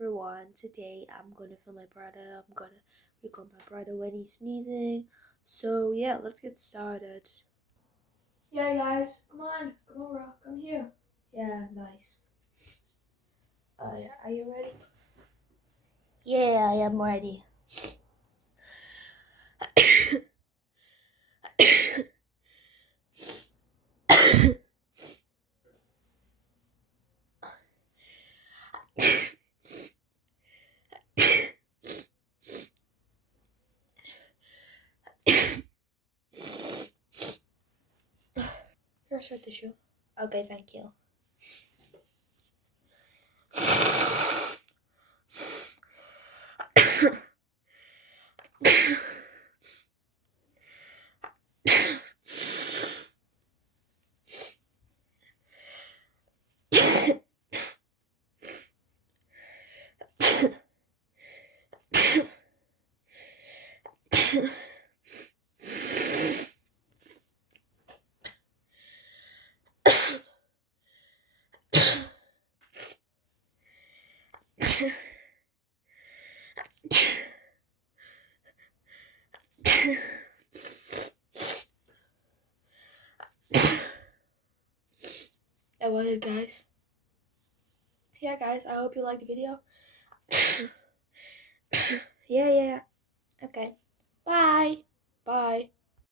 everyone. Today I'm gonna film my brother. I'm gonna record my brother when he's sneezing. So yeah, let's get started. Yeah, guys, come on, bro, come here. Yeah, nice. Yeah, are you ready? Yeah, I am ready. Here's your tissue. Okay, thank you. That was it, guys. Yeah, guys, I hope you liked the video. Yeah. Okay. Bye. Bye.